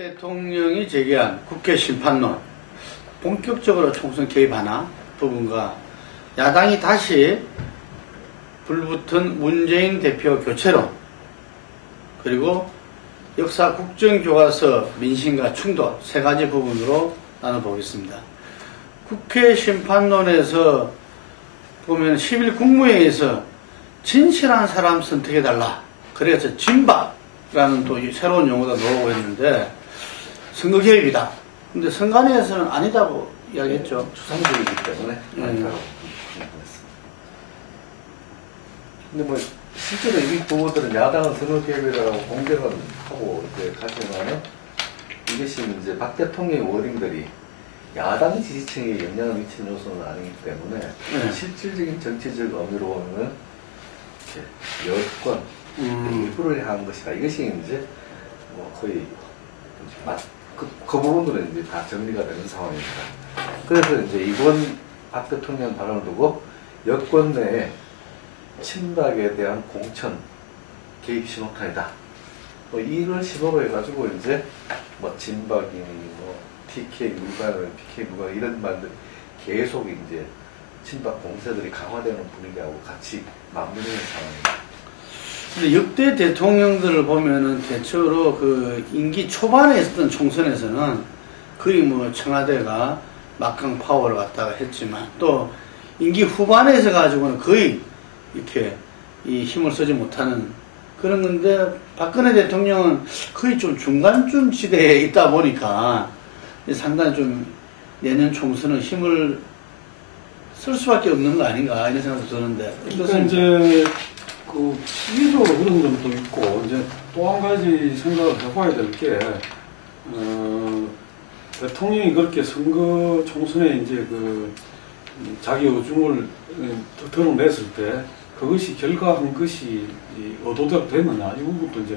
대통령이 제기한 국회 심판론, 본격적으로 총선 개입하나 부분과 야당이 다시 불붙은 문재인 대표 교체론, 그리고 역사 국정교과서 민심과 충돌 세 가지 부분으로 나눠보겠습니다. 국회 심판론에서 보면 10일 국무회의에서 진실한 사람 선택해달라, 그래서 진박이라는 또 새로운 용어가 나오고 했는데 선거 개입이다. 근데 선관위에서는 아니다고 이야기했죠. 추상적이기 때문에 아니다고. 근데 뭐 실제로 이 후보들은 야당은 선거 개입이라고 공격은 하고 이제 가지만은 이것이 이제 박 대통령의 워딩들이 야당 지지층에 영향을 미치는 요소는 아니기 때문에 실질적인 정치적 의미로 보면 여권 일부를 향한 것이다. 이것이 이제 뭐 거의 그 부분들은 이제 다 정리가 되는 상황입니다. 그래서 이제 이번 박 대통령 발언을 두고 여권 내에 친박에 대한 공천 개입 신호탄이다. 뭐 이걸 시도로 해가지고 이제 뭐 진박이니 뭐 TK 물갈을 PK 물갈 이런 말들 계속 이제 친박 공세들이 강화되는 분위기하고 같이 맞물리는 상황입니다. 근데 역대 대통령들을 보면은 대체로 그 임기 초반에 있었던 총선에서는 거의 뭐 청와대가 막강 파워를 갖다가 했지만 또 임기 후반에서 가지고는 거의 이렇게 이 힘을 쓰지 못하는 그런 건데 박근혜 대통령은 거의 좀 중간쯤 지대에 있다 보니까 상당히 좀 내년 총선은 힘을 쓸 수밖에 없는 거 아닌가 이런 생각도 드는데 그러니까 이제 그 시기적으로 그런 점도 있고 이제 또 한 가지 생각을 해봐야 될 게 대통령이 그렇게 선거 총선에 이제 그 자기 의중을 드러냈을 때 그것이 결과한 것이 의도대로 됐느냐 이 부분도 이제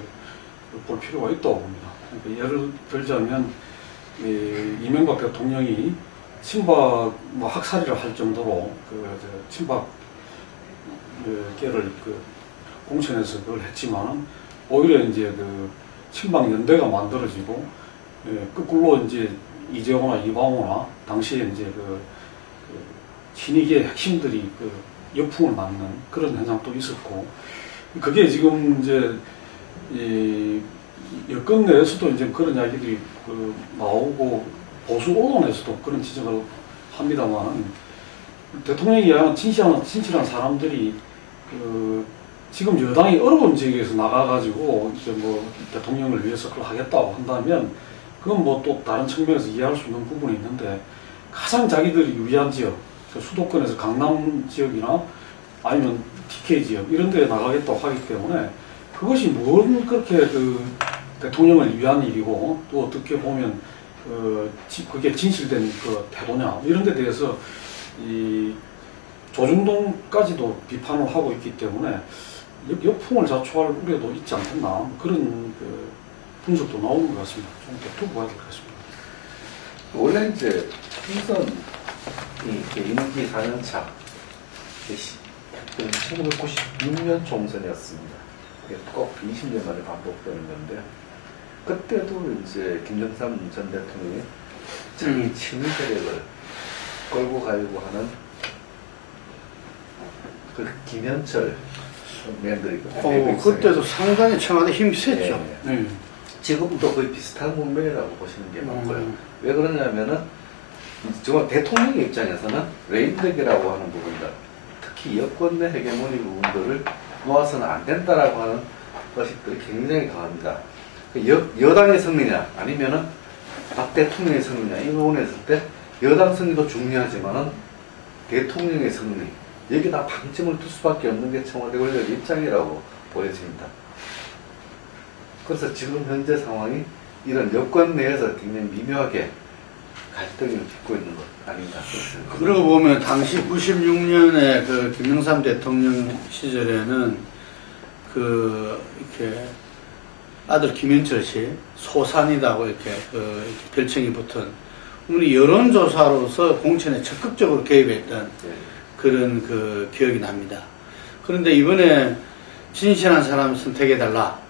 볼 필요가 있다고 봅니다. 그러니까 예를 들자면 이명박 대통령이 친박 뭐 학살이라 할 정도로 그 친박 계를 그 공천해서 그걸 했지만 오히려 이제 그 친박 연대가 만들어지고 거꾸로 이제 이재호나 이방호나 당시에 이제 그 친이계 핵심들이 그 역풍을 맞는 그런 현상도 있었고 그게 지금 이제 이 여권 내에서도 이제 그런 이야기들이 그 나오고 보수 언론에서도 그런 지적을 합니다만 대통령이 이야기하는 진실한 사람들이 그 지금 여당이 어려운 지역에서 나가가지고 이제 뭐 대통령을 위해서 그걸 하겠다고 한다면 그건 뭐 또 다른 측면에서 이해할 수 있는 부분이 있는데 가장 자기들이 유리한 지역 수도권에서 강남 지역이나 아니면 TK 지역 이런 데에 나가겠다고 하기 때문에 그것이 뭔 그렇게 그 대통령을 위한 일이고 또 어떻게 보면 그게 진실된 그 태도냐 이런 데 대해서 이 조중동까지도 비판을 하고 있기 때문에 역풍을 자초할 우려도 있지 않겠나 그런 그 분석도 나오는 것 같습니다. 좀 더 두고 봐야 될 것 같습니다. 원래 이제 총선이 임기 4년차 1996년 총선이었습니다. 그게 꼭 20년 만에 반복되는 건데 그때도 이제 김정삼 전 대통령이 자기 친위 세력을 끌고 가려고 하는 그 김현철 의원들이 그때도 상당히 청와대 힘이 셌죠. 지금도 거의 비슷한 문맥이라고 보시는 게 맞고요. 왜 그러냐면은 정말 대통령의 입장에서는 레임덕이라고 하는 부분들, 특히 여권 내 헤게모니 부분들을 모아서는 안 된다라고 하는 것들이 굉장히 강합니다. 여당의 승리냐 아니면은 박 대통령의 승리냐 이 부분에 있을 때 여당 승리도 중요하지만은 대통령의 승리 여기다 방점을 둘 수밖에 없는 게 청와대 권력의 입장이라고 보여집니다. 그래서 지금 현재 상황이 이런 여권 내에서 굉장히 미묘하게 갈등을 빚고 있는 것 아닌가. 그러고 보면 당시 96년에 그 김영삼 대통령 시절에는 그 이렇게 아들 김현철 씨 소산이라고 이렇게 별칭이 붙은 우리 여론조사로서 공천에 적극적으로 개입했던 그런 그 기억이 납니다. 그런데 이번에 진실한 사람 선택해달라.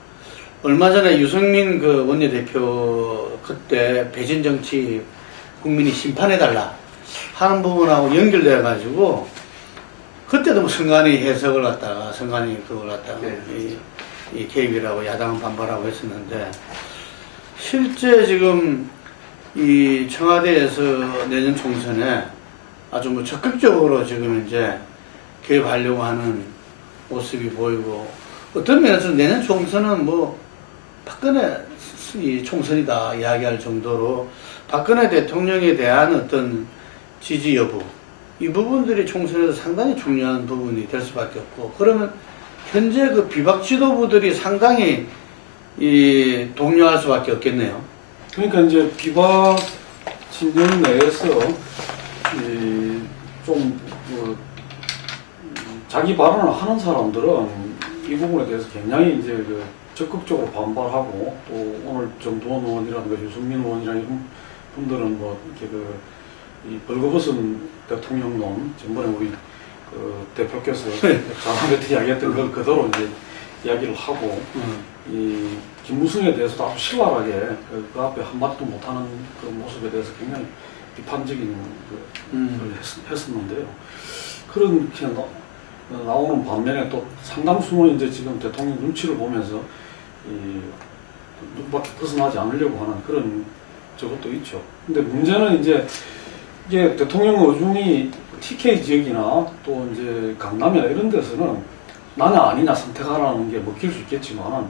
얼마 전에 유승민 그 원내대표 그때 배신 정치 국민이 심판해달라 하는 부분하고 연결돼 가지고 그때도 뭐 선관위 해석을 갖다가 선관위 그걸 갖다가 네. 이 개입이라고 야당은 반발하고 했었는데 실제 지금 이 청와대에서 내년 총선에 아주 뭐 적극적으로 지금 이제 개입하려고 하는 모습이 보이고 어떤 면에서 내년 총선은 뭐 박근혜 이 총선이다 이야기할 정도로 박근혜 대통령에 대한 어떤 지지 여부 이 부분들이 총선에서 상당히 중요한 부분이 될 수밖에 없고 그러면 현재 그 비박 지도부들이 상당히 이 동요할 수밖에 없겠네요. 그러니까 이제 비박 진영 내에서 좀 자기 발언을 하는 사람들은 이 부분에 대해서 굉장히 이제 그 적극적으로 반발하고 또 오늘 정두원 의원이라든가 유승민 의원이라는 이런 분들은 뭐 이렇게 이 벌거벗은 대통령론 전번에 우리 그 대표께서 자랑했던 이야기했던 걸 그대로 이제 이야기를 하고 이 김무성에 대해서도 아주 신랄하게 그 앞에 한마디도 못하는 그 모습에 대해서 굉장히 비판적인 걸 했었는데요. 그렇게 나오는 반면에 또 상당수는 이제 지금 대통령 눈치를 보면서 눈밖에 벗어나지 않으려고 하는 그런 저것도 있죠. 근데 문제는 이제 이게 대통령 의중이 TK 지역이나 또 이제 강남이나 이런 데서는 나냐 아니냐 선택하라는 게 먹힐 수 있겠지만은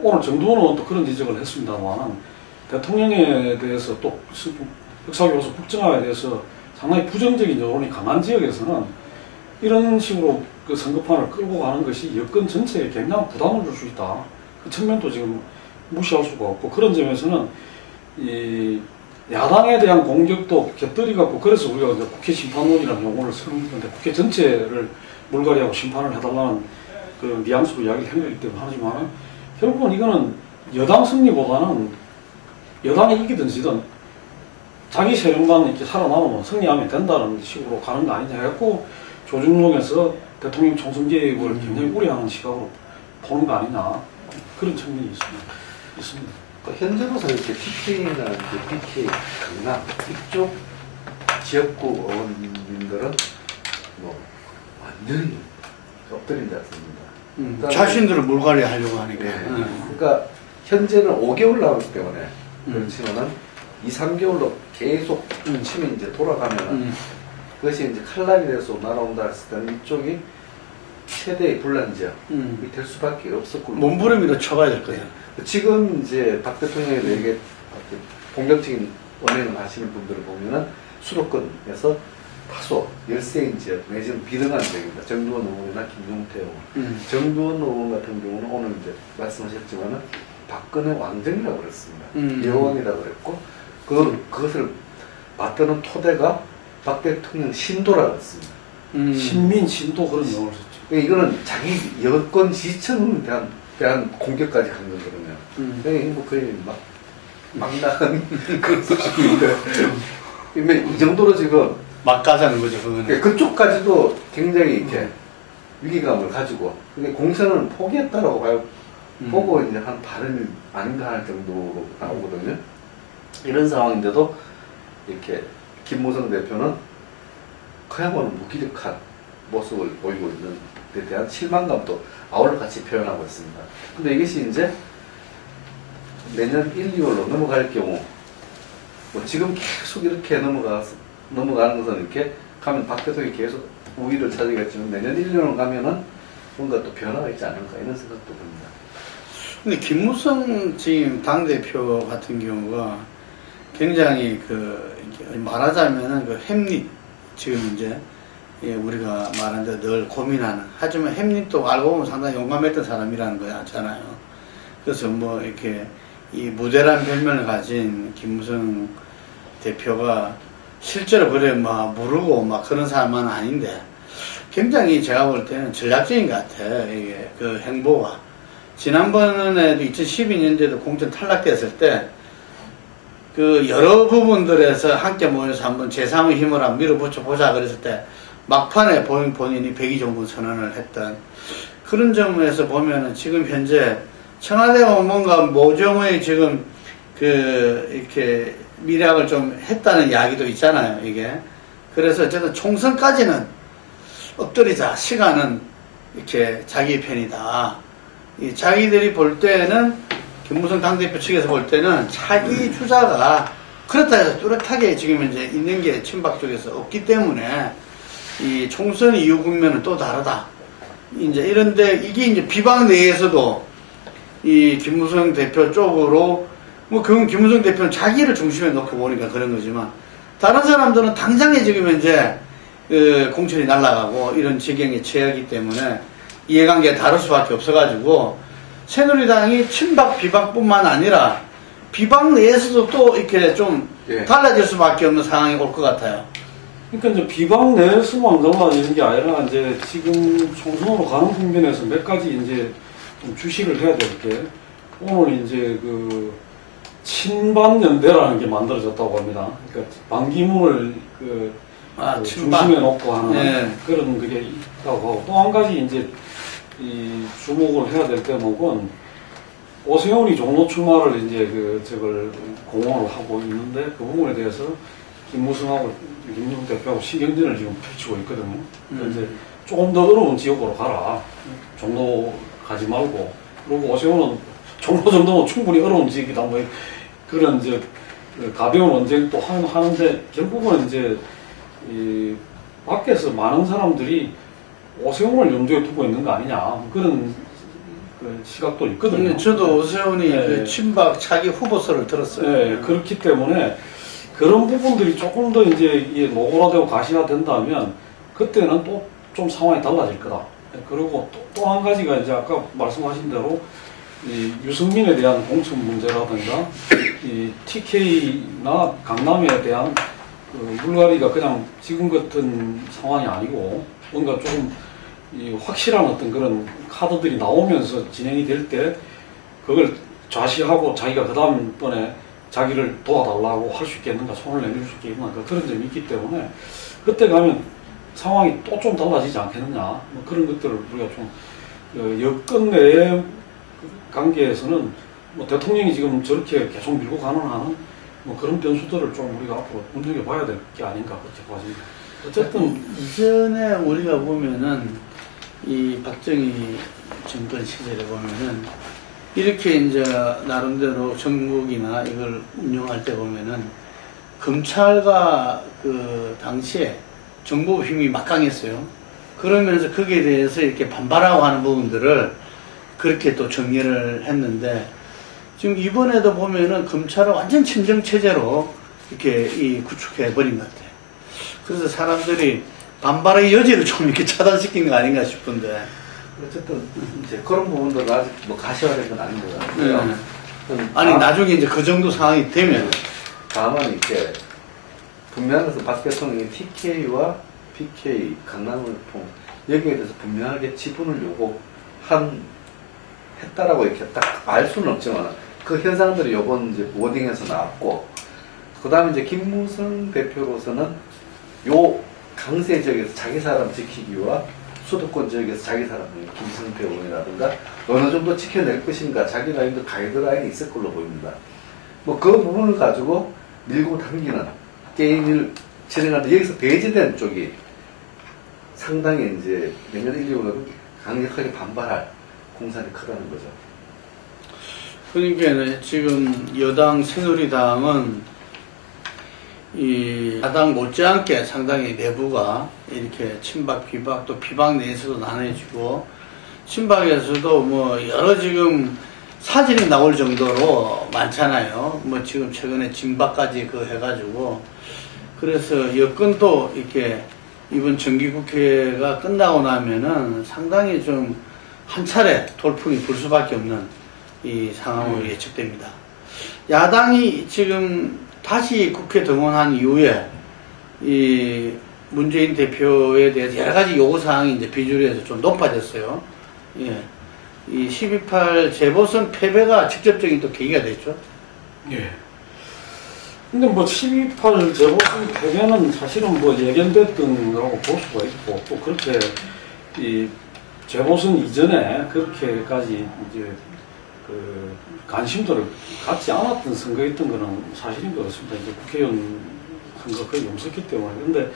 오늘 정두원 의원도 그런 지적을 했습니다만은 대통령에 대해서 또 역사교과서 국정화에 대해서 상당히 부정적인 여론이 강한 지역에서는 이런 식으로 그 선거판을 끌고 가는 것이 여권 전체에 굉장한 부담을 줄 수 있다. 그 측면도 지금 무시할 수가 없고 그런 점에서는 이 야당에 대한 공격도 곁들이 갖고 그래서 우리가 이제 국회 심판론이라는 용어를 쓰는 건데 국회 전체를 물갈이하고 심판을 해달라는 그 뉘앙스로 이야기를 한 거기 때문에 하지만 결국은 이거는 여당 승리보다는 여당이 이기든 지든 자기 세력만 이렇게 살아남으면 승리하면 된다는 식으로 가는 거 아니냐 해갖고 조중동에서 대통령 총선 개입을 굉장히 우려하는 시각으로 보는 거 아니냐 그런 측면이 있습니다. 현재로서 이렇게 TK나 BK, 강남 이쪽 지역구 의원님들은 뭐 완전히 엎드린 자세입니다. 자신들을 물갈이 하려고 하니까. 네. 그러니까 현재는 5개월 남았기 때문에 그렇지만은 2, 3개월로 계속 침이 이제 돌아가면은 그것이 이제 칼날이 돼서 날아온다 했을 때는 이쪽이 최대의 분란 지역이 될 수밖에 없었고 몸부림이로 쳐봐야 될 거예요. 지금 이제 박 대통령에게 공격적인 언행을 하시는 분들을 보면은 수도권에서 다소 열세인 지역 내지는 비등한 지역입니다. 정두원 의원이나 김용태 의원. 정두원 의원 같은 경우는 오늘 이제 말씀하셨지만은 박근혜 왕정이라고 그랬습니다. 여왕이라고 그랬고 그것을 받드는 토대가 박 대통령 신도라고 했습니다. 신민 신도 그런 용어를 썼죠. 이거는 자기 여권 지지층에 대한 공격까지 간 거거든요. 뭐 거의 막 나간 그런 수준인데 이 정도로 지금 막 가자는 거죠, 그거는. 그쪽까지도 굉장히 이렇게 위기감을 가지고 공천은 포기했다라고 보고 이제 한 발언이 아닌가 할 정도로 나오거든요. 이런 상황인데도 이렇게 김무성 대표는 그야말로 무기력한 모습을 보이고 있는 데 대한 실망감도 아울러 같이 표현하고 있습니다. 근데 이것이 이제 내년 1, 2월로 넘어갈 경우 뭐 지금 계속 이렇게 넘어가는 것은 이렇게 가면 박 대통령이 계속 우위를 차지하겠지만 내년 1, 2월 가면은 뭔가 또 변화가 있지 않을까 이런 생각도 듭니다. 근데 김무성 지금 당대표 같은 경우가 굉장히 말하자면은 그 햄릿 지금 이제 우리가 말한 데 늘 고민하는 하지만 햄릿도 알고 보면 상당히 용감했던 사람이라는 거잖아요. 그래서 뭐 이렇게 이 무대란 별명을 가진 김무성 대표가 실제로 그래 막 모르고 막 그런 사람은 아닌데 굉장히 제가 볼 때는 전략적인 것 같아. 이게 그 행보가 지난번에도 2012년도에도 공천 탈락됐을 때 그 여러 부분들에서 함께 모여서 한번 제3의 힘을 한번 밀어붙여 보자 그랬을 때 막판에 본인이 백의종군 선언을 했던 그런 점에서 보면은 지금 현재 청와대가 뭔가 모종의 지금 이렇게 미략을 좀 했다는 이야기도 있잖아요, 이게. 그래서 어쨌든 총선까지는 엎드리자, 시간은 이렇게 자기 편이다. 자기들이 볼 때는, 김무성 당대표 측에서 볼 때는 차기 주자가 그렇다 해서 뚜렷하게 지금 이제 있는 게 친박 쪽에서 없기 때문에 이 총선 이후 국면은 또 다르다. 이제 이런데 이게 이제 비박 내에서도 이 김무성 대표 쪽으로 뭐 그건 김무성 대표는 자기를 중심에 놓고 보니까 그런 거지만 다른 사람들은 당장에 지금 이제 공천이 날아가고 이런 지경에 처하기 때문에 이해관계가 다를 수밖에 없어가지고 새누리당이 친박 비박뿐만 아니라 비박 내에서도 또 이렇게 좀 예. 달라질 수밖에 없는 상황이 올 것 같아요. 그러니까 이제 비박 내에서만 달라지는 게 아니라 이제 지금 총선으로 가는 국면에서 몇 가지 이제 좀 주시를 해야 될 게 오늘 이제 그 친반연대라는 게 만들어졌다고 합니다. 그러니까 반기문을 그 중심에 놓고 하는 네. 그런 그게 있다고 하고 또 한 가지 이제 이 주목을 해야 될 대목은 오세훈이 종로 출마를 이제 저걸 공언을 하고 있는데 그 부분에 대해서 김무성 대표하고 신경전을 지금 펼치고 있거든요. 이제 조금 더 어려운 지역으로 가라. 종로 가지 말고. 그리고 오세훈은 종로 정도면 충분히 어려운 지역이다. 뭐 그런 이제 가벼운 언쟁도 하는데 결국은 이제 이 밖에서 많은 사람들이 오세훈을 염두에 두고 있는 거 아니냐. 그런 그 시각도 있거든요. 저도 오세훈이 네. 그 친박 차기 후보설을 들었어요. 네, 그렇기 때문에 그런 부분들이 조금 더 이제 노골화되고 가시화된다면 그때는 또 좀 상황이 달라질 거다. 그리고 또 한 가지가 이제 아까 말씀하신 대로 이 유승민에 대한 공천 문제라든가 이 TK나 강남에 대한 그 물갈이가 그냥 지금 같은 상황이 아니고 뭔가 좀 이 확실한 어떤 그런 카드들이 나오면서 진행이 될 때 그걸 좌시하고 자기가 그 다음번에 자기를 도와달라고 할 수 있겠는가, 손을 내밀 수 있겠는가 그런 점이 있기 때문에 그때 가면 상황이 또 좀 달라지지 않겠느냐, 뭐 그런 것들을 우리가 좀 여권 내의 관계에서는 뭐 대통령이 지금 저렇게 계속 밀고 가는 한은 뭐 그런 변수들을 좀 우리가 앞으로 눈여겨봐야 될 게 아닌가 그렇게 보아집니다. 어쨌든 이전에 우리가 보면은 이 박정희 정권 시절에 보면은 이렇게 이제 나름대로 정국이나 이걸 운영할 때 보면은 검찰과 그 당시에 정부 힘이 막강했어요. 그러면서 거기에 대해서 이렇게 반발하고 하는 부분들을 그렇게 또 정리를 했는데 지금 이번에도 보면은 검찰은 완전 친정 체제로 이렇게 구축해 버린 것 같아요. 그래서 사람들이 반발의 여지를 좀 이렇게 차단시킨 거 아닌가 싶은데. 어쨌든 이제 그런 부분들은 아직 뭐 가시화된 건 아닌 것 같고요. 아니 나중에 이제 그 정도 상황이 되면 다만 이제 분명한 것은 박 대통령이 TK와 PK 강남을 통 여기에 대해서 분명하게 지분을 했다라고 이렇게 딱 알 수는 없지만 그 현상들이 이번 이제 워딩에서 나왔고 그 다음에 이제 김무성 대표로서는 요 강세 지역에서 자기 사람 지키기와 수도권 지역에서 자기 사람 김성태 의원이라든가 어느 정도 지켜낼 것인가 자기 라인도 가이드라인이 있을 걸로 보입니다. 뭐 그 부분을 가지고 밀고 당기는 게임을 진행하는데 여기서 배제된 쪽이 상당히 이제 내년 1, 2월은 강력하게 반발할 공산이 크다는 거죠. 그러니까 지금 여당 새누리당은 이 야당 못지않게 상당히 내부가 이렇게 친박, 비박 또 비박 내에서도 나눠지고 친박에서도 뭐 여러 지금 사진이 나올 정도로 많잖아요. 뭐 지금 최근에 진박까지 해가지고 그래서 여권도 이렇게 이번 정기국회가 끝나고 나면은 상당히 좀 한 차례 돌풍이 불 수밖에 없는 이 상황으로 예측됩니다. 야당이 지금 다시 국회 등원한 이후에 이 문재인 대표에 대해서 여러 가지 요구사항이 이제 비주류에서 좀 높아졌어요. 예. 이 12.8 재보선 패배가 직접적인 또 계기가 됐죠. 예. 근데 뭐 12.8 재보선 패배는 사실은 뭐 예견됐던 거라고 볼 수가 있고 또 그렇게 이 재보선 이전에 그렇게까지 이제 그 관심도를 갖지 않았던 선거였던 거는 사실인 것 같습니다. 이제 국회의원 선거 거의 없었기 때문에. 근데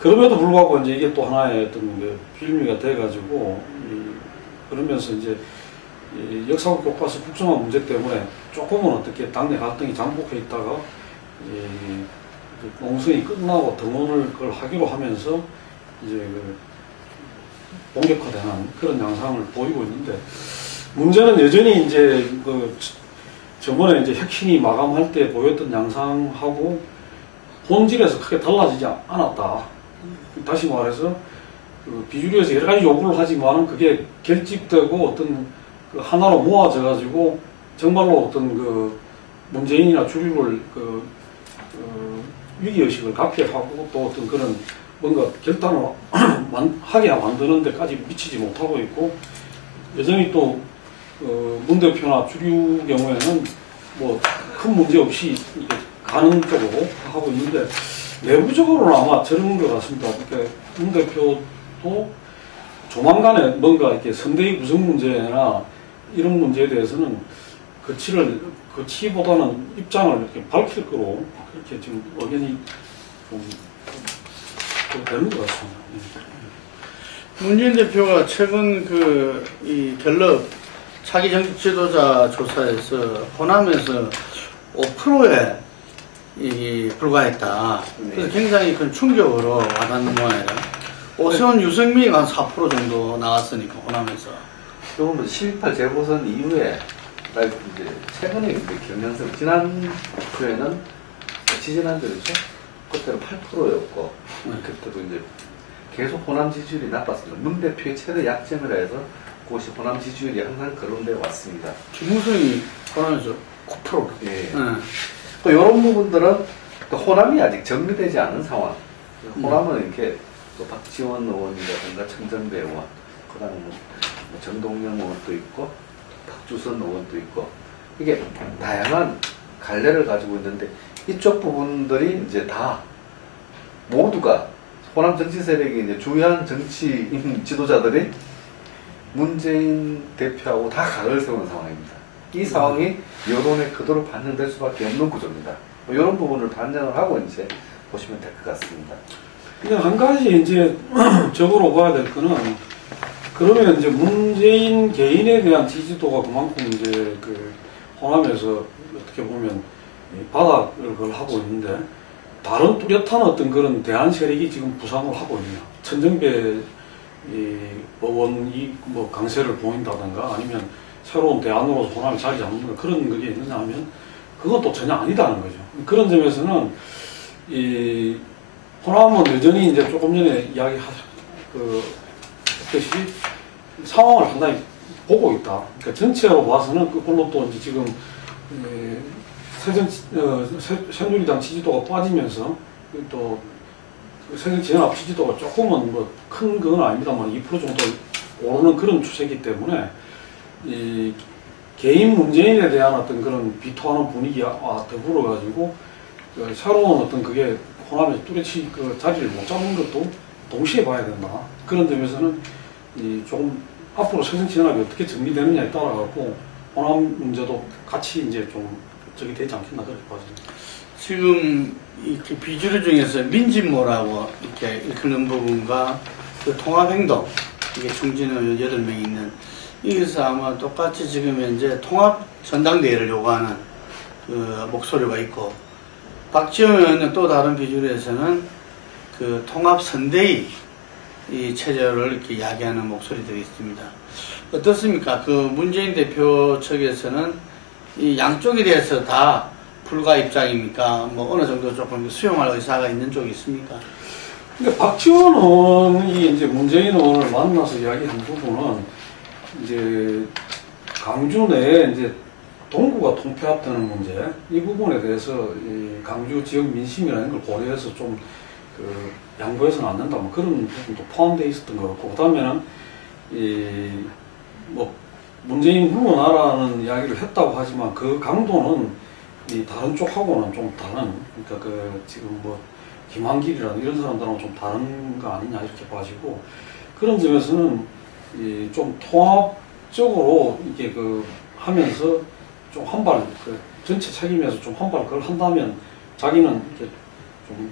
그럼에도 불구하고 이제 이게 또 하나의 어떤 그 빌미가 돼가지고 그러면서 이제 이 역사국 교과서 국정화 문제 때문에 조금은 어떻게 당내 갈등이 장복해 있다가 농성이 끝나고 등원을 그걸 하기로 하면서 이제 그 본격화되는 그런 양상을 보이고 있는데, 문제는 여전히 이제 그 저번에 이제 혁신이 마감할 때 보였던 양상하고 본질에서 크게 달라지지 않았다. 다시 말해서 그 비주류에서 여러 가지 요구를 하지만 그게 결집되고 어떤 그 하나로 모아져 가지고 정말로 어떤 그 문재인이나 주류를 위기의식을 갖게 하고 또 어떤 그런 뭔가 결단을 하게 만드는 데까지 미치지 못하고 있고, 여전히 또 문 대표나 주류 경우에는 뭐 큰 문제 없이 가는 쪽으로 하고 있는데, 내부적으로는 아마 저런 것 같습니다. 그러니까 문 대표도 조만간에 뭔가 이렇게 선대위 구성 문제나 이런 문제에 대해서는 거치보다는 입장을 이렇게 밝힐 거로 그렇게 지금 의견이 좀 되는 것 같습니다. 문재인 대표가 최근 이 갤럽 차기 정책 지도자 조사에서 호남에서 5%에 불과했다. 그래서 굉장히 큰 충격으로 와닿는 모양이에요. 오세훈, 유승민이 한 4% 정도 나왔으니까 호남에서. 요건 뭐 12.8 재보선 이후에 이제 최근에 이제 경향성 지난 주에는 지지난주죠. 그때는 8%였고 그때도 이제 계속 호남 지지율이 나빴습니다. 문 대표의 최대 약점이라 해서 그것이 호남 지지율이 항상 거론되어 왔습니다. 김무성이 호남에서 9%. 예. 또 이런 부분들은 또 호남이 아직 정리되지 않은 상황. 호남은 이렇게 또 박지원 의원이라든가 천정배 의원, 그다음에 뭐 정동영 의원도 있고 박주선 의원도 있고, 이게 다양한 갈래를 가지고 있는데 이쪽 부분들이 이제 다 모두가 호남 정치 세력의 이제 주요한 정치 지도자들이 문재인 대표하고 다 각을 세우는 상황입니다. 이 상황이 여론에 그대로 반영될 수밖에 없는 구조입니다. 뭐 이런 부분을 반영을 하고 이제 보시면 될 것 같습니다. 그냥 한 가지 이제 적으로 봐야 될 거는, 그러면 이제 문재인 개인에 대한 지지도가 그만큼 이제 그 호남에서 어떻게 보면 바닥을 그걸 하고 있는데, 다른 뚜렷한 어떤 그런 대안 세력이 지금 부상을 하고 있냐. 천정배 의원이 뭐 강세를 보인다든가 아니면 새로운 대안으로서 호남에 자리 잡는 그런 게 있느냐 하면 그건 또 전혀 아니다는 거죠. 그런 점에서는 호남은 여전히 이제 조금 전에 했듯이 상황을 상당히 보고 있다. 그러니까 전체로 봐서는 그걸로 또 이제 지금 새누리당 지지도가 빠지면서 또 새정치연합 지지도가 조금은 뭐 큰 건 아닙니다만 2% 정도 오르는 그런 추세이기 때문에 이 개인 문재인에 대한 어떤 그런 비토하는 분위기와 더불어 가지고 새로운 어떤 그게 호남에서 뚜렷이 그 자리를 못 잡는 것도 동시에 봐야 된다. 그런 점에서는 조금 앞으로 새정치연합이 어떻게 정리되느냐에 따라 갖고 호남 문제도 같이 이제 좀 저기 되지 않겠나 그렇게 봐집니다. 지금 이렇게 비주류 중에서 민진모라고 이렇게 일컫는 부분과 그 통합행동, 이게 총진은 8명이 있는, 여기서 아마 똑같이 지금 현재 통합 전당대회를 요구하는 그 목소리가 있고, 박지원 의원은 또 다른 비주류에서는 그 통합 선대위 이 체제를 이렇게 이야기하는 목소리들이 있습니다. 어떻습니까? 그 문재인 대표 측에서는 이 양쪽에 대해서 다 불가 입장입니까? 뭐 어느 정도 조금 수용할 의사가 있는 쪽이 있습니까? 그러니까 박지원 의원이 이제 문재인 의원을 만나서 이야기한 부분은 이제 강주 내에 이제 동구가 통폐합되는 문제, 이 부분에 대해서 이 강주 지역 민심이라는 걸 고려해서 좀 그 양보해서는 안 된다, 뭐 그런 부분도 포함되어 있었던 것 같고, 그다음에는 뭐 문재인 물러나라는 이야기를 했다고 하지만 그 강도는 이 다른 쪽하고는 좀 다른, 그러니까 그 지금 뭐 김한길이라는 이런 사람들하고 좀 다른 거 아니냐 이렇게 봐지고, 그런 점에서는 좀 통합적으로 이게 그 하면서 좀 한 발, 전체 책임에서 좀 한 발 그걸 한다면 자기는 이렇게 좀,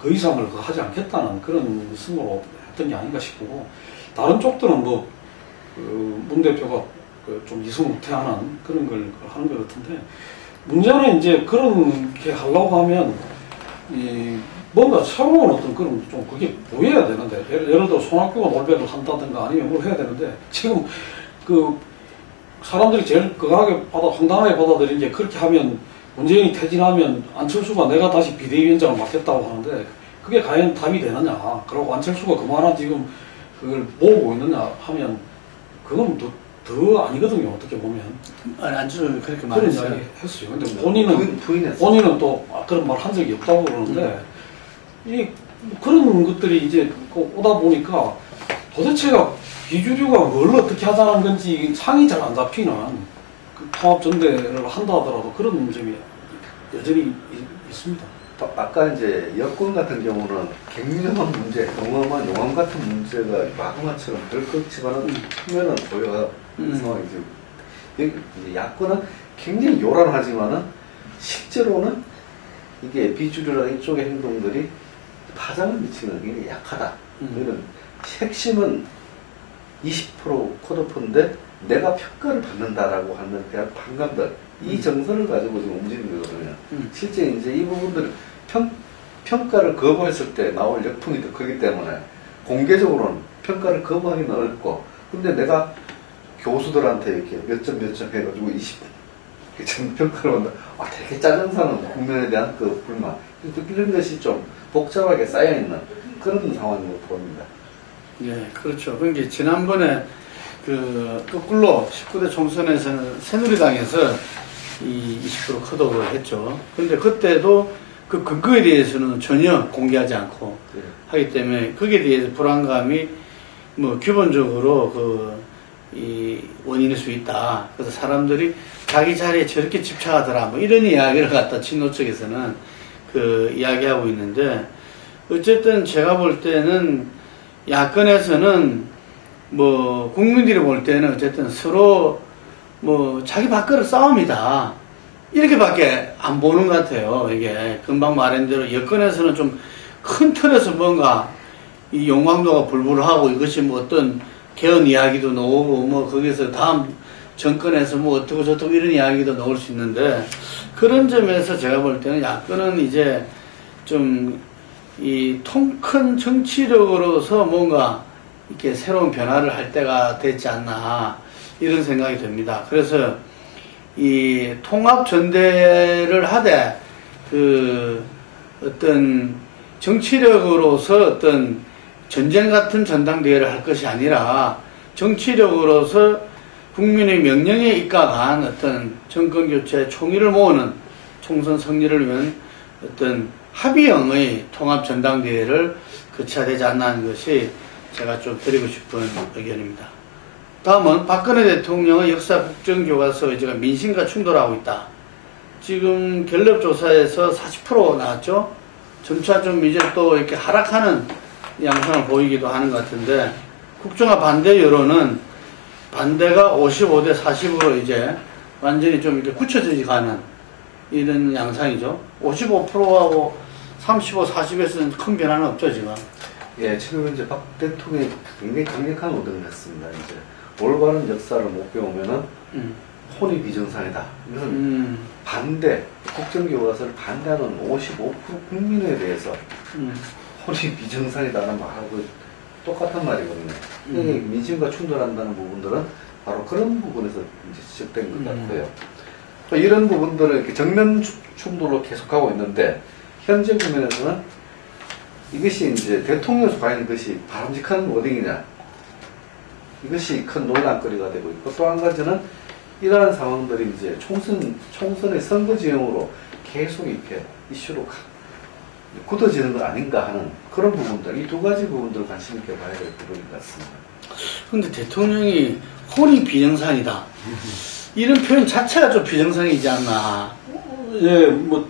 그 이상을 하지 않겠다는 그런 승으로 했던 게 아닌가 싶고, 다른 쪽들은 뭐, 문 대표가 좀 이성무퇴하는 그런 걸 하는 것 같은데, 문제는 이제 그렇게 하려고 하면, 뭔가 새로운 어떤 그런 좀 그게 보여야 되는데, 예를 들어 손학규가 놀백을 한다든가 아니면 뭘 해야 되는데, 지금 사람들이 제일 황당하게 받아들인 게, 그렇게 하면 문재인이 퇴진하면 안철수가 내가 다시 비대위원장을 맡겠다고 하는데, 그게 과연 답이 되느냐, 그리고 안철수가 그만한 지금 그걸 모으고 있느냐 하면, 그건 더 아니거든요, 어떻게 보면. 아니, 안철수 그렇게 그런 말했어요. 이야기 했어요. 근데 본인은 또 그런 말 한 적이 없다고 그러는데, 그런 것들이 이제 오다 보니까 도대체가 비주류가 뭘 어떻게 하자는 건지 상이 잘 안 잡히는, 통합 전대를 한다 하더라도 그런 점이 여전히 있습니다. 아까 이제 여권 같은 경우는 굉장한 문제, 용암 같은 문제가 마그마처럼 덜컥지만은 표면은 보여가 상황이죠. 여기 이제 야권은 굉장히 요란하지만은 실제로는 이게 비주류나 이쪽의 행동들이 파장을 미치는 게 약하다. 이런 핵심은 20% 컷오프인데 내가 평가를 받는다라고 하는 그냥 반감들, 이 정서를 가지고 지금 움직이는 거거든요. 실제 이제 이 부분들을 평가를 거부했을 때 나올 역풍이 더 크기 때문에 공개적으로는 평가를 거부하기는 어렵고, 근데 내가 교수들한테 이렇게 몇 점 해가지고 20점 평가를 한다. 되게 짜증나는 국민에 대한 그 불만, 이런 것이 좀 복잡하게 쌓여있는 그런 상황으로 보입니다. 예, 그렇죠. 그러니까 지난번에 거꾸로 19대 총선에서는 새누리당에서 이 20% 컷오프를 했죠. 그런데 그때도 그 근거에 대해서는 전혀 공개하지 않고 하기 때문에 거기에 대해서 불안감이 뭐 기본적으로 이 원인일 수 있다. 그래서 사람들이 자기 자리에 저렇게 집착하더라. 뭐 이런 이야기를 갖다 친노 쪽에서는 이야기하고 있는데, 어쨌든 제가 볼 때는 야권에서는 뭐 국민들이 볼 때는 어쨌든 서로 뭐 자기 밖으로 싸움이다, 이렇게밖에 안 보는 것 같아요. 이게 금방 말한 대로 여권에서는 좀 큰 틀에서 뭔가 이 용광도가 불불하고, 이것이 뭐 어떤 개헌 이야기도 나오고, 뭐 거기서 다음 정권에서 뭐 어떻고 저떻고 이런 이야기도 나올 수 있는데, 그런 점에서 제가 볼 때는 야권은 이제 좀 이 통 큰 정치력으로서 뭔가 이렇게 새로운 변화를 할 때가 됐지 않나, 이런 생각이 듭니다. 그래서 이 통합 전대를 하되 어떤 정치력으로서 어떤 전쟁 같은 전당대회를 할 것이 아니라, 정치력으로서 국민의 명령에 입각한 어떤 정권교체 총의를 모으는 총선 승리를 위한 어떤 합의형의 통합 전당대회를 거쳐야 되지 않나 하는 것이 제가 좀 드리고 싶은 의견입니다. 다음은 박근혜 대통령의 역사 국정교과서 의제가 민심과 충돌하고 있다. 지금 갤럽 조사에서 40% 나왔죠. 점차 좀 이제 또 이렇게 하락하는 양상을 보이기도 하는 것 같은데, 국정화 반대 여론은 반대가 55대 40으로 이제 완전히 좀 이렇게 굳혀져 가는 이런 양상이죠. 55%하고 35, 40에서는 큰 변화는 없죠, 지금. 예, 지금 이제 박 대통령이 굉장히 강력한 오더를 했습니다. 이제 올바른 역사를 못 배우면은 혼이 비정상이다. 이것은 반대, 국정교과서를 반대하는 55% 국민에 대해서 혼이 비정상이다는 말하고 똑같은 말이거든요. 민심과 충돌한다는 부분들은 바로 그런 부분에서 이제 지적된 것 같고요. 이런 부분들을 이렇게 정면 충돌로 계속하고 있는데, 현재 국면에서는 이것이 이제 대통령에서 과연 이것이 바람직한 워딩이냐, 이것이 큰 논란거리가 되고 있고, 또 한 가지는 이러한 상황들이 이제 총선의 선거 지형으로 계속 이렇게 이슈로 굳어지는 것 아닌가 하는 그런 부분들, 이 두 가지 부분들을 관심 있게 봐야 될 부분인 것 같습니다. 근데 대통령이 혼이 비정상이다, 이런 표현 자체가 좀 비정상이지 않나. 예, 뭐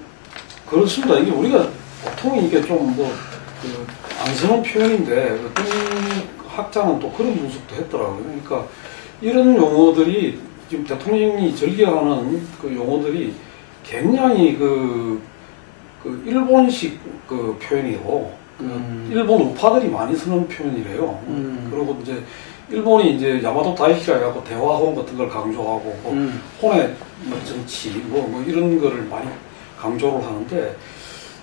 그렇습니다. 이게 우리가 보통 이게 좀 안쓰러운 표현인데, 어떤 학자는 또 그런 분석도 했더라고요. 그러니까 이런 용어들이 지금 대통령이 즐겨하는 그 용어들이 굉장히 그 일본식 그 표현이고 일본 우파들이 많이 쓰는 표현이래요. 그리고 이제 일본이 이제 야마토 다이시라 해갖고 대화혼 같은 걸 강조하고 혼의 정치 뭐 이런 거를 많이 강조를 하는데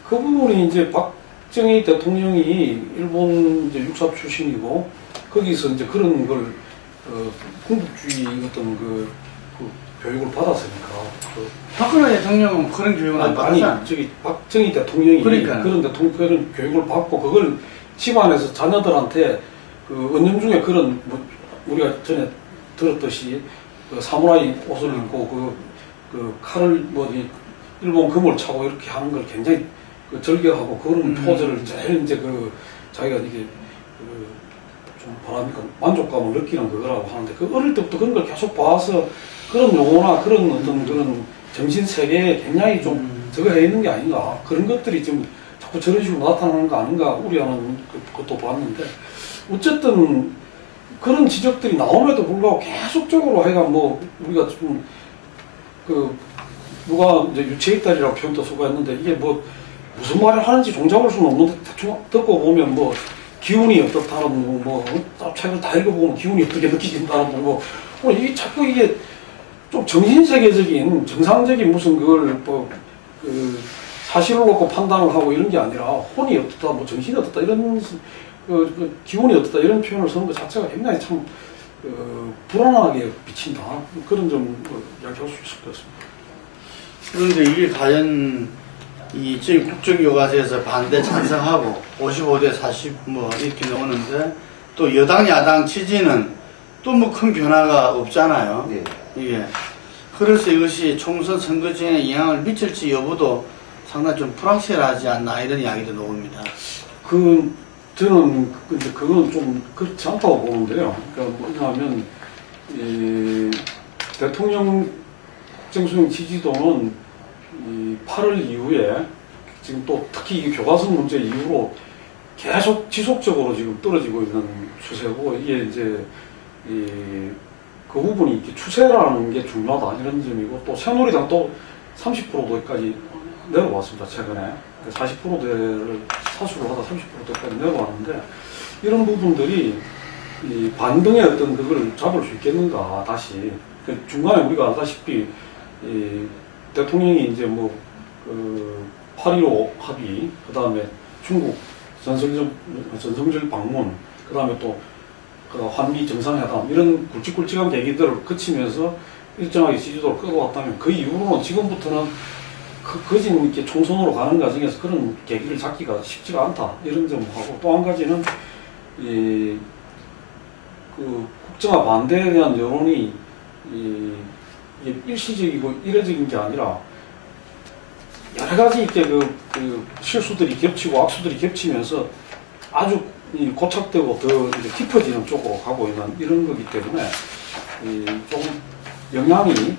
그 부분이 이제 박정희 대통령이 일본 이제 육사 출신이고 거기서 이제 그런 걸 군국주의 어떤 그 교육을 받았으니까. 박근혜 대통령은 그런 교육을 안 받았잖아. 저기 박정희 대통령이 그러니까. 그런 교육을 받고 그걸 집안에서 자녀들한테 그 은연중에 그런 뭐 우리가 전에 들었듯이 그 사무라이 옷을 입고 그 칼을 뭐 일본 금을 차고 이렇게 하는 걸 굉장히 그 즐겨하고 그런 포즈를 제일 이제 그 자기가 이게 좀 뭐랍니까 만족감을 느끼는 그거라고 하는데 그 어릴 때부터 그런 걸 계속 봐서 그런 용어나 그런 어떤 그런 정신 세계에 굉장히 좀 저거 해 있는 게 아닌가 그런 것들이 지금 자꾸 저런 식으로 나타나는 거 아닌가 우려하는 것도 봤는데 어쨌든 그런 지적들이 나옴에도 불구하고 계속적으로 하여간 뭐 우리가 좀 그 누가 이제 유체이탈이라고 표현도 쓰고했는데 이게 뭐 무슨 말을 하는지 종잡을 수는 없는데 대충 듣고 보면 뭐 기운이 어떻다는 뭐 책을 다 읽어보면 기운이 어떻게 느껴진다는 뭐 이게 자꾸 이게 좀 정신세계적인 정상적인 무슨 그걸 뭐 그 사실을 놓고 판단을 하고 이런 게 아니라 혼이 어떻다 뭐 정신이 어떻다 이런 그 기운이 어떻다 이런 표현을 쓰는 것 자체가 굉장히 참 불안하게 비친다 그런 점 이야기할 수 있을 것 같습니다. 그런데 이게 과연 이 지금 국정교과서에서 반대 찬성하고 55대 40 뭐 이렇게 나오는데 또 여당 야당 지지는 또 뭐 큰 변화가 없잖아요. 예. 이게 그래서 이것이 총선 선거제에 영향을 미칠지 여부도 상당히 좀 불확실하지 않나 이런 이야기도 나옵니다. 저는 근데 그건 좀 그렇지 않다고 보는데요. 그러니까 뭐냐면 대통령 국정수행 지지도는 8월 이후에 지금 또 특히 이 교과서 문제 이후로 계속 지속적으로 지금 떨어지고 있는 추세고 이게 이제 그 부분이 이렇게 추세라는 게 중요하다 이런 점이고 또 새누리당 또 30%대까지 내려왔습니다 최근에 40%대를 사수로 하다 30%대까지 내려왔는데 이런 부분들이 이 반등의 어떤 그걸 잡을 수 있겠는가 다시 그 중간에 우리가 알다시피 대통령이 이제 뭐 그 8.15 합의 그 다음에 중국 전성절 방문 그 다음에 또 한미 정상회담 이런 굵직굵직한 계기들을 거치면서 일정하게 지지도를 끌어왔다면 그 이후로는 지금부터는 거진 이렇게 총선으로 가는 과정에서 그런 계기를 잡기가 쉽지가 않다 이런 점하고 또 한 가지는 그 국정화 반대에 대한 여론이 이게 일시적이고 이례적인 게 아니라 여러 가지 이렇게 그 실수들이 겹치고 악수들이 겹치면서 아주 고착되고 더 이제 깊어지는 쪽으로 가고 있는 이런 거기 때문에 조금 영향이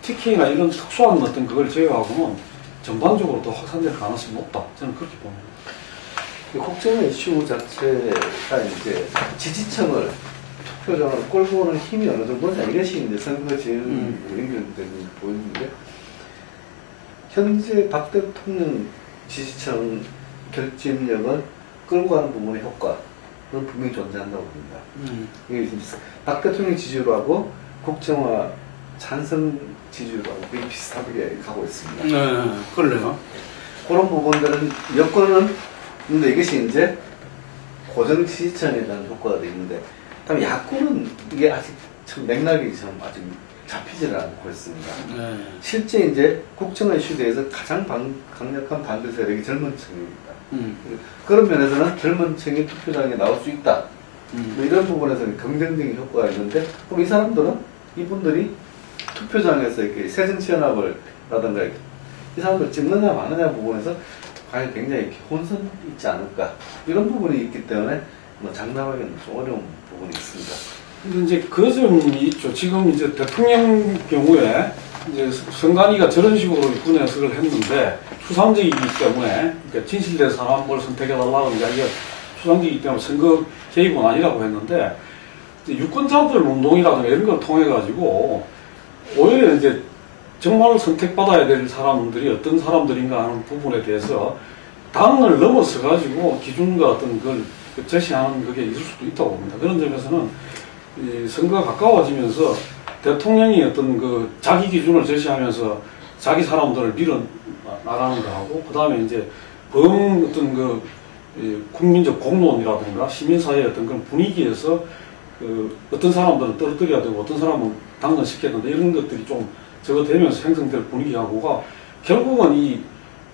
TK나 이런 특수한 어떤 그걸 제외하고는 전반적으로 더 확산될 가능성이 높다. 저는 그렇게 봅니다. 국정화 이슈 자체가 이제 지지층을 투표장을 끌고 오는 힘이 어느 정도냐 이것이 이제 선거제에 연결되는 보이는데 현재 박 대통령 지지층 결집력을 끌고 가는 부분의 효과는 분명히 존재한다고 봅니다. 이게 박 대통령 지지율하고 국정화 찬성 지지율하고 거의 비슷하게 가고 있습니다. 네, 그래요. 그런 부분들은 여권은 근데 이것이 이제 고정 지지층에 대한 효과가 있는데, 다음 야권은 이게 아직 참 맥락이 좀 아직 잡히지를 않고 있습니다. 네. 실제 이제 국정화 이슈에 대해서 가장 강력한 반대 세력이 젊은 층입니다. 그런 면에서는 젊은 층이 투표장에 나올 수 있다. 뭐 이런 부분에서는 긍정적인 효과가 있는데, 그럼 이 사람들은 이분들이 투표장에서 이렇게 새정치연합을 라든가 이 사람들 찍느냐 마느냐 부분에서 과연 굉장히 이렇게 혼선이 있지 않을까 이런 부분이 있기 때문에 뭐 장담하기는 좀 어려운 부분이 있습니다. 근데 이제 그 점이 있죠. 지금 이제 대통령 경우에 이제 선관위가 저런 식으로 입군 해석을 했는데 추상적이기 때문에 그러니까 진실된 사람을 선택해달라는 이야기가 추상적이기 때문에 선거 개입은 아니라고 했는데 유권자들 운동이라든가 이런 걸 통해 가지고 오히려 이제 정말 선택받아야 될 사람들이 어떤 사람들인가 하는 부분에 대해서 당을 넘어서 가지고 기준과 어떤 걸 제시하는 그게 있을 수도 있다고 봅니다. 그런 점에서는 이 선거가 가까워지면서 대통령이 어떤 그 자기 기준을 제시하면서 자기 사람들을 밀어 나가는 거하고, 그 다음에 이제 어떤 그 국민적 공론이라든가 시민사회의 어떤 그런 분위기에서 그 어떤 사람들은 떨어뜨려야 되고 어떤 사람은 당선시켜야 된다, 이런 것들이 좀 적어되면서 형성될 분위기하고가 결국은 이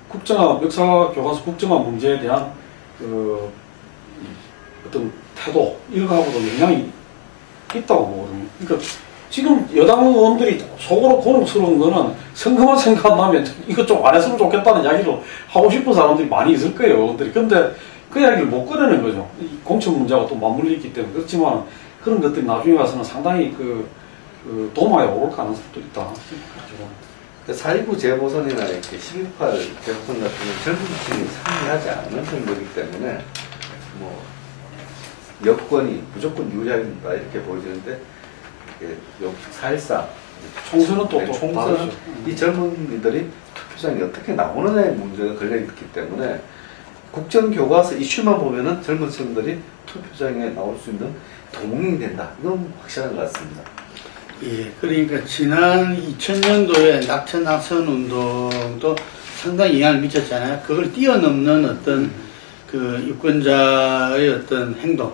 국정화, 역사교과서 국정화 문제에 대한 그 어떤 태도, 이거하고도 영향이 있다고 보거든요. 그러니까 지금 여당 의원들이 속으로 곤혹스러운 거는 선거만 생각하면 이거 좀 안 했으면 좋겠다는 이야기를 하고 싶은 사람들이 많이 있을 거예요, 의원들이. 근데 그 이야기를 못 꺼내는 거죠. 이 공천 문제가 또 맞물려 있기 때문에. 그렇지만 그런 것들이 나중에 가서는 상당히 그 도마에 오를 가능성도 있다. 그렇게 봅니다. 4.19 재보선이나 이렇게 12.8 재보선 같은 경우는 젊은층이 참여하지 않는 선거이기 때문에 뭐 여권이 무조건 유리합니다 이렇게 보여지는데, 4.14 총선은 또 총선은 다르죠. 이 젊은이들이 투표장에 어떻게 나오느냐의 문제가 걸려있기 때문에 국정교과서 이슈만 보면은 젊은 층들이 투표장에 나올 수 있는 동력이 된다. 이건 확실한 것 같습니다. 예, 그러니까 지난 2000년도에 낙천 운동도 상당히 영향을 미쳤잖아요. 그걸 뛰어넘는 어떤 그 유권자의 어떤 행동,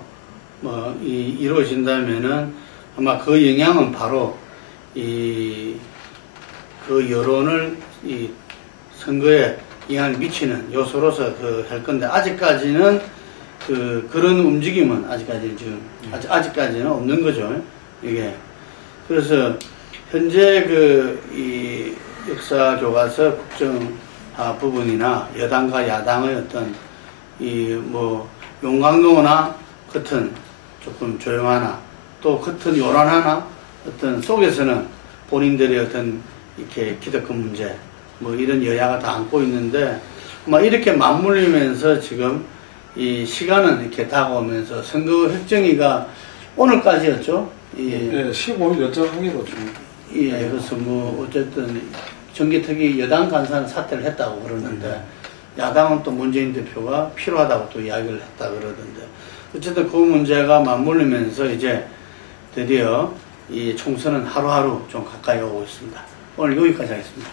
이루어진다면은 아마 그 영향은 바로 그 여론을 선거에 영향을 미치는 요소로서 할 건데, 아직까지는 그런 움직임은 아직까지는 없는 거죠. 이게. 그래서 현재 이 역사교과서 국정화 부분이나 여당과 야당의 어떤 용광로나 같은 조금 조용하나 또 같은 요란하나 어떤 속에서는 본인들의 어떤 이렇게 기득권 문제 이런 여야가 다 안고 있는데, 아마 이렇게 맞물리면서 지금 이 시간은 이렇게 다가오면서 선거 획정위가 오늘까지였죠. 예, 15일 연장하기로 좀. 예, 그래서 어쨌든 정기특위 여당 간사는 사퇴를 했다고 그러는데, 야당은 또 문재인 대표가 필요하다고 또 이야기를 했다 그러던데, 어쨌든 그 문제가 맞물리면서 이제 드디어 이 총선은 하루하루 좀 가까이 오고 있습니다. 오늘 여기까지 하겠습니다.